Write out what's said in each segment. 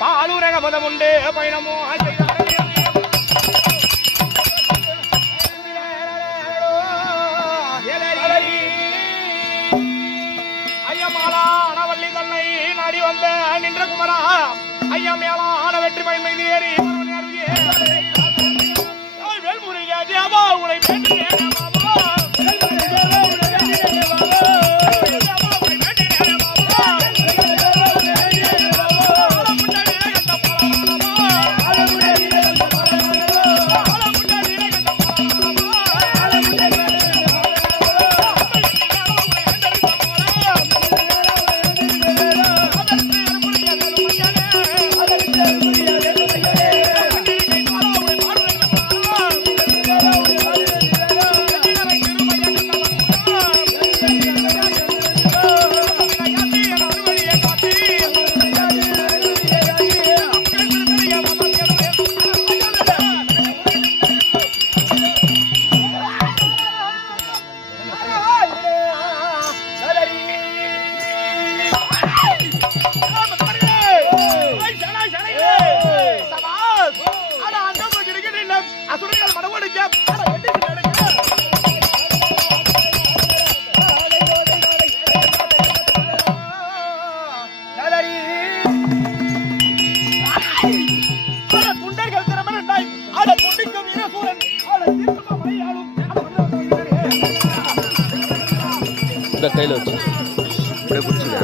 பாலூரக பதமுண்டு பயணமோ ஐயமாலா அணவள்ளி தன்னை நாடி வந்த நின்ற குமரா ஐயா மேலா ஆன வெற்றி பயன் ஏறி வேல்முருகா தேவா உங்களை கையில் வச்சு இப்படியே பிடிச்சிங்க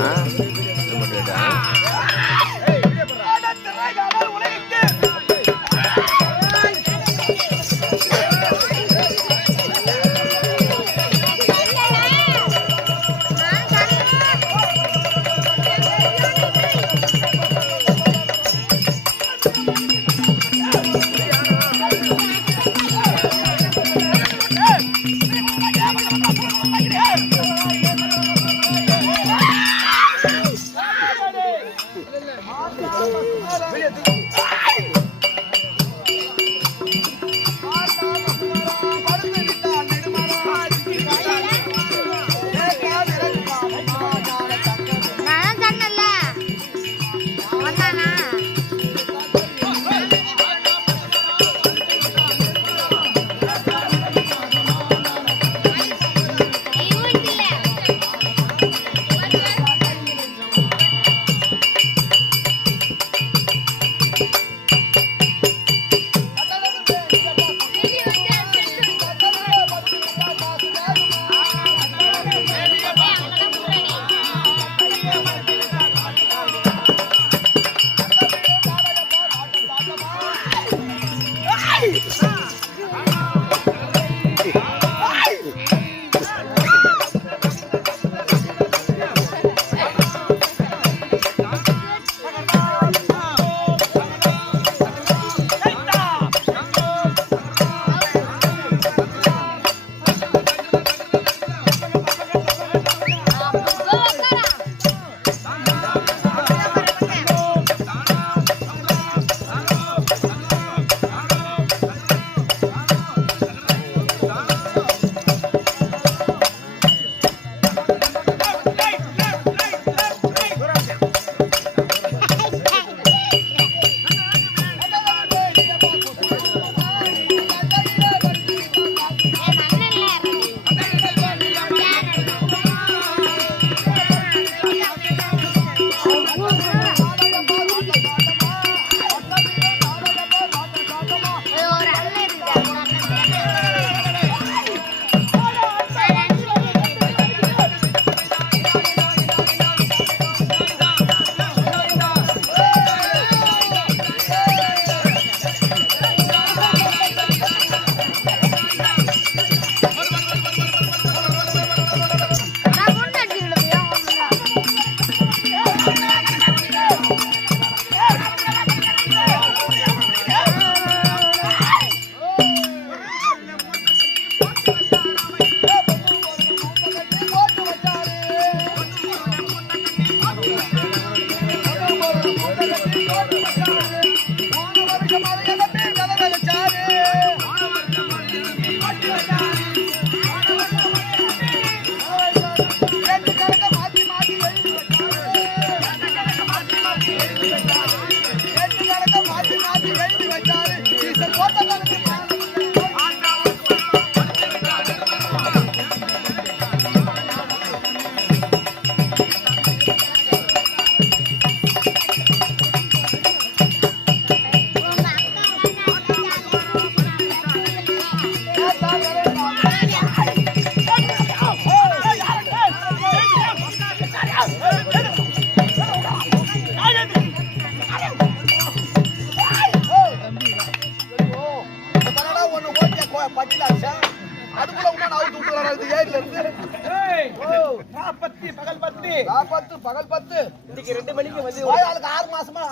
10 பகல் 10 இன்னைக்கு 2 மணிக்கு வந்து வாயாளுக்கு 6 மாசமா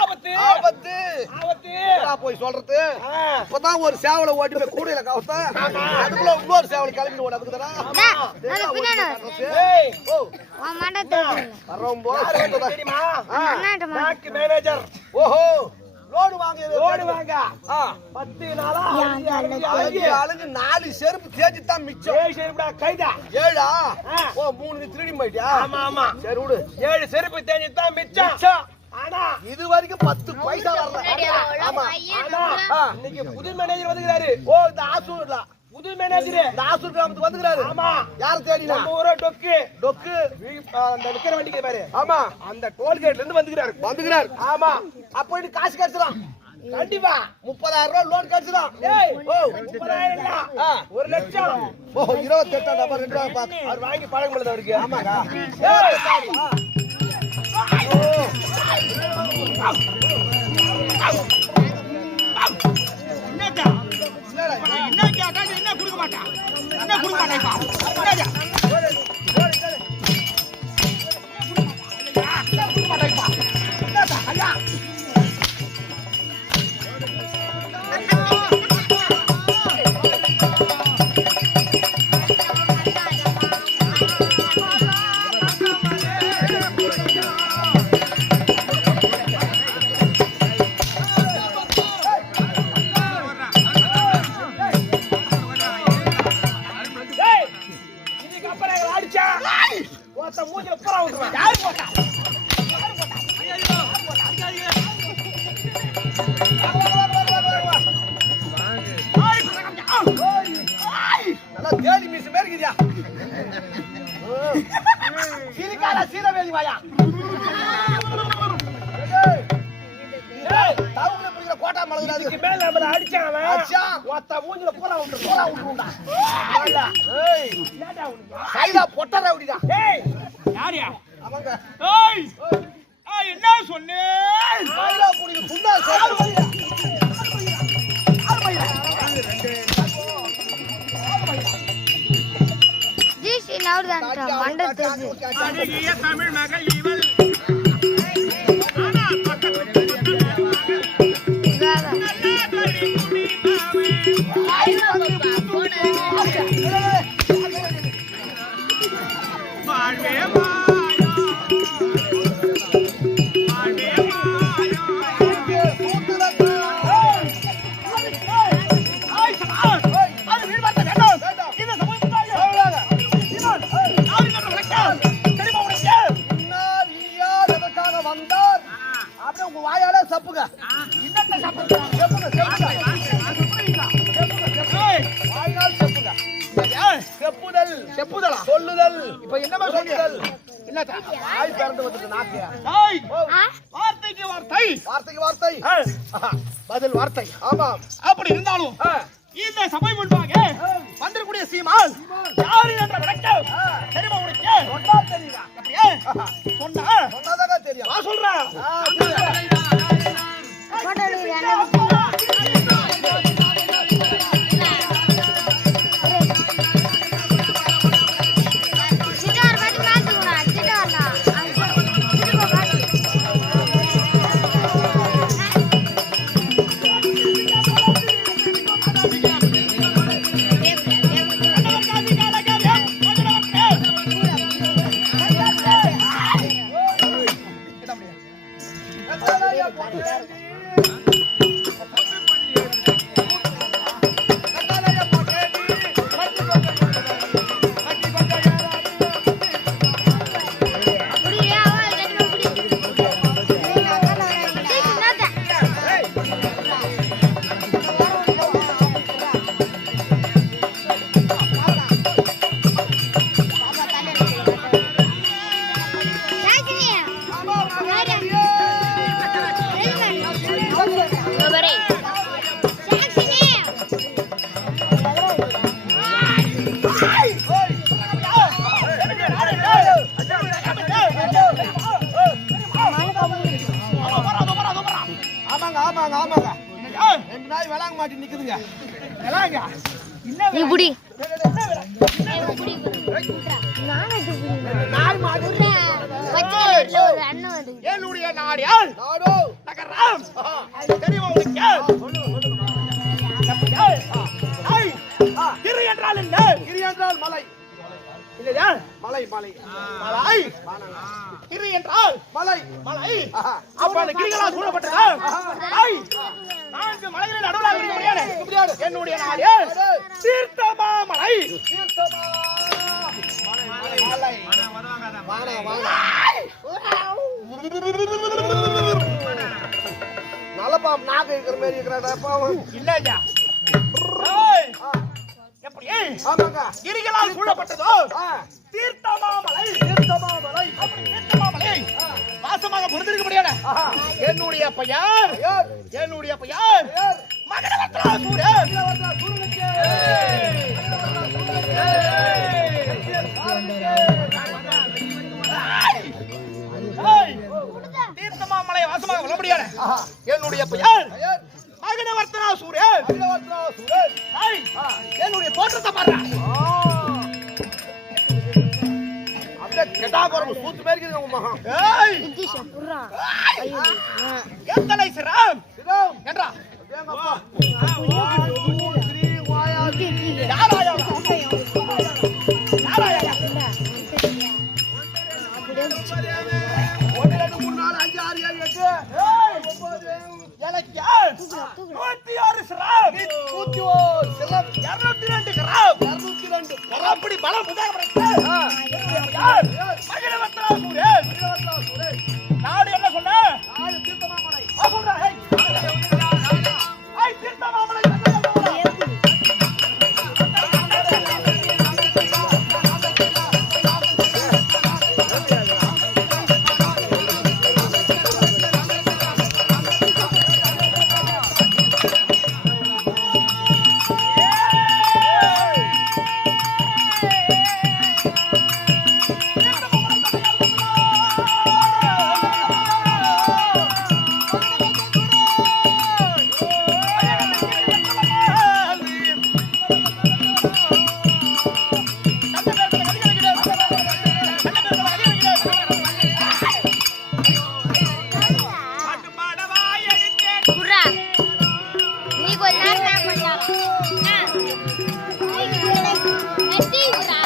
ஆபத்து ஆபத்து ஆபத்து நான் போய் சொல்றது இப்பதான் ஒரு சேவலை ஓட்டி போய் கூடையில கவுத்த அதுக்குள்ள இன்னொரு சேவலை கிளம்பி ஓட அதுக்குதானா ஏய் ஓ வா மாட்டா ரொம்ப தெரியுமா அண்ணாட்ட பேங்க் மேனேஜர் ஓஹோ லோடு வாங்கியது ஓடு வாங்க 10 நாளா அலைஞ்சு 4 செருப்பு தேய்ச்சி தான் மிச்சம் ஏய் செருப்புடா கைதா 7 ஓ 3 திருடி போயிட்டியா ஆமா ஆமா சரி விடு 7 செருப்பு தேஞ்சு தான் மிச்சம் ஆனா இது வரைக்கும் 10 பைசா வரல ஆமா ஆனா இன்னைக்கு புது மேனேஜர் வந்துக்கிறாரு ஓ இந்த ஆசூர்ல புது மேனேஜர் இந்த ஆசூர் கிராமத்துக்கு வந்துக்கிறாரு ஆமா யார தேடினா நம்ம ஊரே டொக்கு டொக்கு அந்த விக்கிற வண்டிக்கு பாரு ஆமா அந்த டோல்கேட்ல இருந்து வந்துக்கிறாரு ஆமா அப்ப இது காசு கிடைச்சிடும் கண்டிப்பா 30,000 ரூபாய் லோன் கிடைச்சிடும் ஏய் ஓ 30,000 இல்ல 1 லட்சம் ஓ 28 நம்பர் 2 ரூபாய் பாத்து அவர் வாங்கி பழக்கம் பண்ணது அவருக்கு ஆமாடா என்ன கொடுக்க மாட்டான் என்ன கொடுக்க மாட்டான் மூஞ்சில பூரா விட்டுருவான் யாரு போட்டா நல்லா தேடி மிஸ் மாதிரி இருக்குதியா சீரிக்காரா சீரவேலி வாயா டவுன்ல பிடிக்கிற கோட்டா மலகுது இதுக்கு மேல நம்மள அடிச்சான் அச்சா ஒத்த மூஞ்சில பூரா விட்டுருண்டா ஏய் என்னடா உனக்கு கைதா பொட்ட ரவுடிடா ஏய் யாரியா அவங்க ஏய் ஏய் என்ன சொன்னே கைதா புடிங்க குண்டா சாடு ஜிசி நவுர்தான் மண்டை அழகிய தமிழ் மகள் இவள் சப்புங்க செப்புதல் செப்புதலா சொல்லுதல் இப்ப என்னமா சொல்லுதல் என்னடா ஆய் பிறந்து வந்து நாக்கியா டேய் வார்த்தைக்கு வார்த்தை வார்த்தைக்கு வார்த்தை பதில் வார்த்தை ஆமா அப்படி இருந்தாலும் இந்த சபை முன்பாக வந்திருக்கூடிய சீமான் யாரு என்ற விளக்கம் தெரியுமா உனக்கு சொன்னா தெரியுதா அப்படியே சொன்னா சொன்னாதான் தெரியும் நான் சொல்றேன் போட்டோ என்ன ஆமாங்க ஆமாங்க 2 நாய் விளாங்க மாட்டி நிக்குதுங்க விளாங்க நீ புடி டேய் நாய் மாடு ஒரு அண்ணன் வந்து என்னுடைய நாடியால் நாடோ நகரம் தெரியுமா உங்களுக்கு? ஐய், திரு என்றால் என்ன? கிரி என்றால் மலை இல்லையா? மலை மலை மலை. திரு என்றால் மலை மலை. அப்ப அந்த கிரிகளால் சூழப்பட்டதா? ஐய், நான்கு மலைகளின் நடுவுல இருக்க முடியாது. என்னுடைய நாடு தீர்த்தமா மலை. தீர்த்தமா மலை வானா வானா நல்லப்பா நாக்கு இருக்கிற மாதிரி இருக்கிறாடா இல்ல ஐயா. ஏய், எப்படி? ஆமாங்க கிரிகளால் சூழப்பட்டதோ தீர்த்தமா மலை. தீர்த்தமா மலை அப்படி தீர்த்தமா மலை வாசமாக பொறுத்திருக்க முடியாது. என்னுடைய பெயர் என்னுடைய பெயர் மகடவத்ராசூரன். தீர்த்தமாமலை வாசமாக வர முடியாது. என்னுடைய பெயர் மகடவர்த்தனாசூரன். என்னுடைய தோற்றத்தை பாரு. அப்படியே கெட்டா குறவு சூத்து மாதிரி இருக்குது உங்க மகன் எத்தனை சிரம் சிரம் என்றா தேங்கப்பா 1 2 3 வாயாதி யாராயா யாராயா 1 2 3 4 5 6 7 8 9 எனக்கு 106 சிரம் 101 சிரம் 202 கிராம் 202 அப்படி பலம் புதாக யார் மகடவர்த்தனாசூரன். நாடு என்ன சொன்ன? நாடு தீர்த்தமாமலை சொல்றா. தீர்த்தமாமலை குர்ரா நீ கொஞ்ச நேரம் நான் எட்டி குர்ரா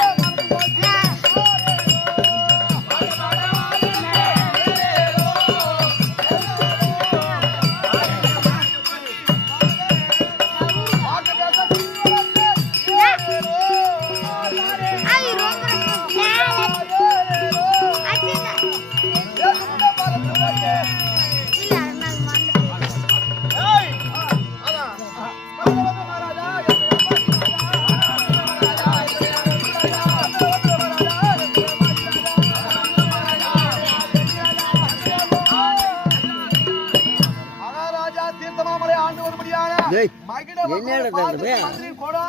ஐ ரோங்க இல்ல நான் மறந்துட்டேன். மகாராஜா தீர்த்தமாமலை ஆண்டு வரும்படியான டேய், மகிட என்னடா இது? மந்திரி கொடா